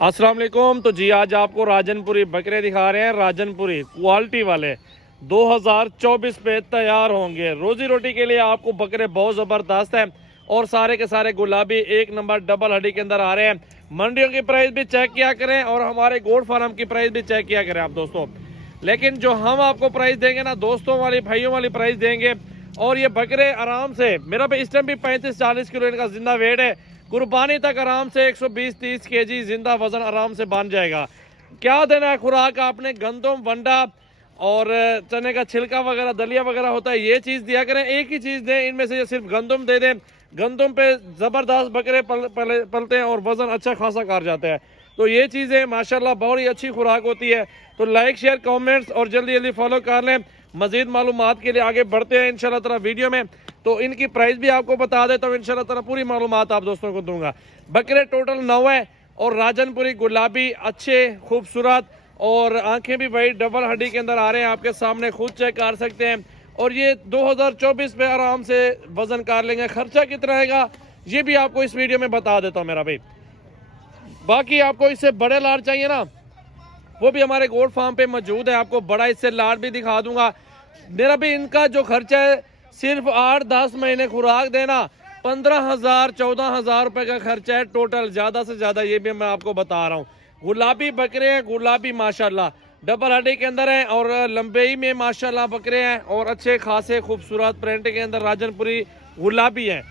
अस्सलाम वालेकुम। तो जी आज आपको राजनपुरी बकरे दिखा रहे हैं। राजनपुरी क्वालिटी वाले 2024 पे तैयार होंगे। रोजी रोटी के लिए आपको बकरे बहुत ज़बरदस्त हैं और सारे के सारे गुलाबी एक नंबर डबल हड्डी के अंदर आ रहे हैं। मंडियों की प्राइस भी चेक किया करें और हमारे गोट फार्म की प्राइस भी चेक किया करें आप दोस्तों। लेकिन जो हम आपको प्राइस देंगे ना, दोस्तों वाली भाइयों वाली प्राइस देंगे। और ये बकरे आराम से मेरा भी इस टाइम भी 35-40 किलो इनका जिंदा वेट है। कुर्बानी तक आराम से 120-30 केजी जिंदा वजन आराम से बन जाएगा। क्या देना है खुराक आपने? गंदम, वंडा और चने का छिलका वगैरह, दलिया वगैरह होता है, ये चीज़ दिया करें। एक ही चीज़ दें इनमें से, सिर्फ गंदम दे दें। गंदम पे ज़बरदस्त बकरे पलते हैं और वज़न अच्छा खासा कर जाता है। तो ये चीज़ें माशाल्लाह बहुत ही अच्छी खुराक होती है। तो लाइक, शेयर, कमेंट्स और जल्दी जल्दी फॉलो कर लें। मज़ीद मालूमात के लिए आगे बढ़ते हैं इंशाल्लाह ताला वीडियो में। तो इनकी प्राइस भी आपको बता देता हूँ इंशाल्लाह ताला, पूरी मालूमात आप दोस्तों को दूंगा। बकरे टोटल 9 है और राजनपुरी गुलाबी अच्छे खूबसूरत और आंखें भी भाई डबल हड्डी के अंदर आ रहे हैं, आपके सामने खुद चेक कर सकते हैं। और ये 2024 पे आराम से वजन कर लेंगे। खर्चा कितना रहेगा ये भी आपको इस वीडियो में बता देता हूँ मेरा भाई। बाकी आपको इससे बड़े लाड चाहिए ना, वो भी हमारे गोट फार्म पे मौजूद है। आपको बड़ा इससे लाड भी दिखा दूंगा मेरा भी। इनका जो खर्चा है सिर्फ 8-10 महीने खुराक देना, 15,000-14,000 रुपए का खर्चा है टोटल, ज्यादा से ज्यादा। ये भी मैं आपको बता रहा हूँ। गुलाबी बकरे हैं, गुलाबी माशाल्लाह डबल हड्डी के अंदर हैं और लंबेई में माशाल्लाह बकरे हैं और अच्छे खासे खूबसूरत प्रिंट के अंदर राजनपुरी गुलाबी हैं।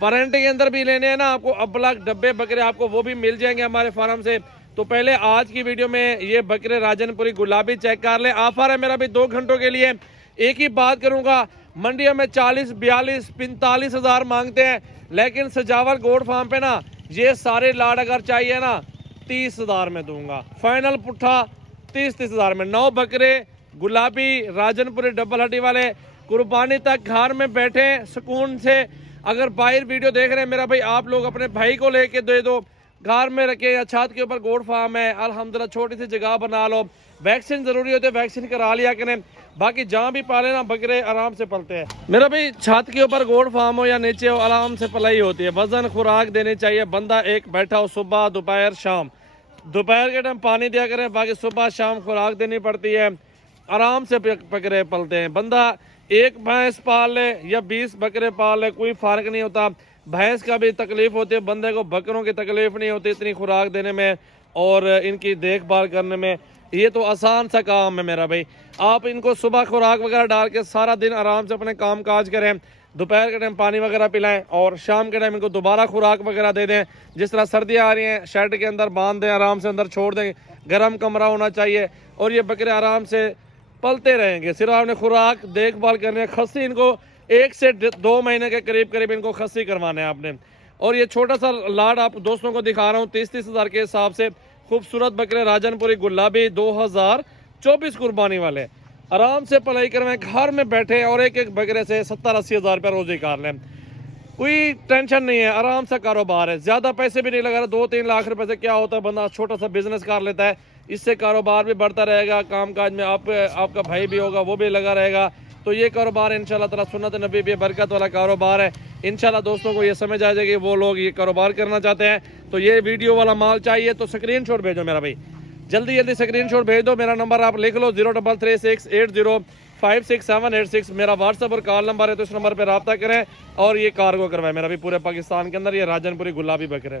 प्रिंट के अंदर भी लेने हैं ना आपको, अबलग डब्बे बकरे आपको वो भी मिल जाएंगे हमारे फार्म से। तो पहले आज की वीडियो में ये बकरे राजनपुरी गुलाबी चेक कर ले। ऑफर है मेरा भी 2 घंटों के लिए। एक ही बात करूंगा, मंडियों में 40, 42, 45 हजार मांगते हैं, लेकिन सजावल गोट फार्म पे ना ये सारे लाड अगर चाहिए ना 30 हजार में दूंगा। फाइनल पुट्ठा 30 हजार में। 9 बकरे गुलाबी राजनपुरी डबल हड्डी वाले, कुर्बानी तक घर में बैठे सुकून से। अगर बाहर वीडियो देख रहे हैं मेरा भाई, आप लोग अपने भाई को लेके दे दो, घर में रखे या छत के ऊपर गोट फार्म है अल्हम्दुलिल्लाह, छोटी सी जगह बना लो। वैक्सीन जरूरी होते है, वैक्सीन करा लिया करें। बाकी जहाँ भी पाले ना बकरे आराम से पलते हैं मेरा भाई। छत के ऊपर गोट फार्म हो या नीचे हो, आराम से पलाई होती है। वजन खुराक देनी चाहिए, बंदा एक बैठा हो सुबह दोपहर शाम। दोपहर के टाइम पानी दिया करें, बाकी सुबह शाम खुराक देनी पड़ती है। आराम से बकरे पलते हैं। बंदा एक भैंस पाल ले या 20 बकरे पाल ले, कोई फर्क नहीं होता। भैंस का भी तकलीफ होती है, बंदे को बकरों की तकलीफ नहीं होती इतनी खुराक देने में और इनकी देखभाल करने में। ये तो आसान सा काम है मेरा भाई। आप इनको सुबह खुराक वगैरह डाल के सारा दिन आराम से अपने काम काज करें। दोपहर के टाइम पानी वगैरह पिलाएं और शाम के टाइम इनको दोबारा खुराक वगैरह दे दें। जिस तरह सर्दियाँ आ रही हैं, शेड के अंदर बांध दें, आराम से अंदर छोड़ दें। गर्म कमरा होना चाहिए और ये बकरे आराम से पलते रहेंगे। सिर्फ आपने खुराक देखभाल करनी है। खस्सी इनको 1 से 2 महीने के करीब करीब इनको खस्सी करवाना है आपने। और ये छोटा सा लाड आप दोस्तों को दिखा रहा हूँ 30-30 हजार के हिसाब से। खूबसूरत बकरे राजनपुरी गुलाबी 2024 कुर्बानी वाले, आराम से पलाई करवाएं घर में बैठे और एक एक बकरे से 70-80 हजार रुपया रोजी कर लें। कोई टेंशन नहीं है, आराम से कारोबार है। ज्यादा पैसे भी नहीं लगा रहा। 2-3 लाख रुपए से क्या होता है, बंदा छोटा सा बिजनेस कर लेता है, इससे कारोबार भी बढ़ता रहेगा। काम काज में आपका भाई भी होगा, वो भी लगा रहेगा। तो ये कारोबार इंशाल्लाह ताला सुन्नत नबी भी बरकत वाला कारोबार है। इंशाल्लाह दोस्तों को ये समझ आ जाएगी, वो लोग ये कारोबार करना चाहते हैं तो ये वीडियो वाला माल चाहिए तो स्क्रीनशॉट भेजो मेरा भाई, जल्दी जल्दी स्क्रीनशॉट भेज दो। मेरा नंबर आप लिख लो 033680568786 मेरा व्हाट्सएप और कॉल नंबर है। तो इस नंबर पर रब्ता करें और ये कार्गो करवाएं मेरा भी पूरे पाकिस्तान के अंदर। ये राजनपुरी गुलाबी बकरे।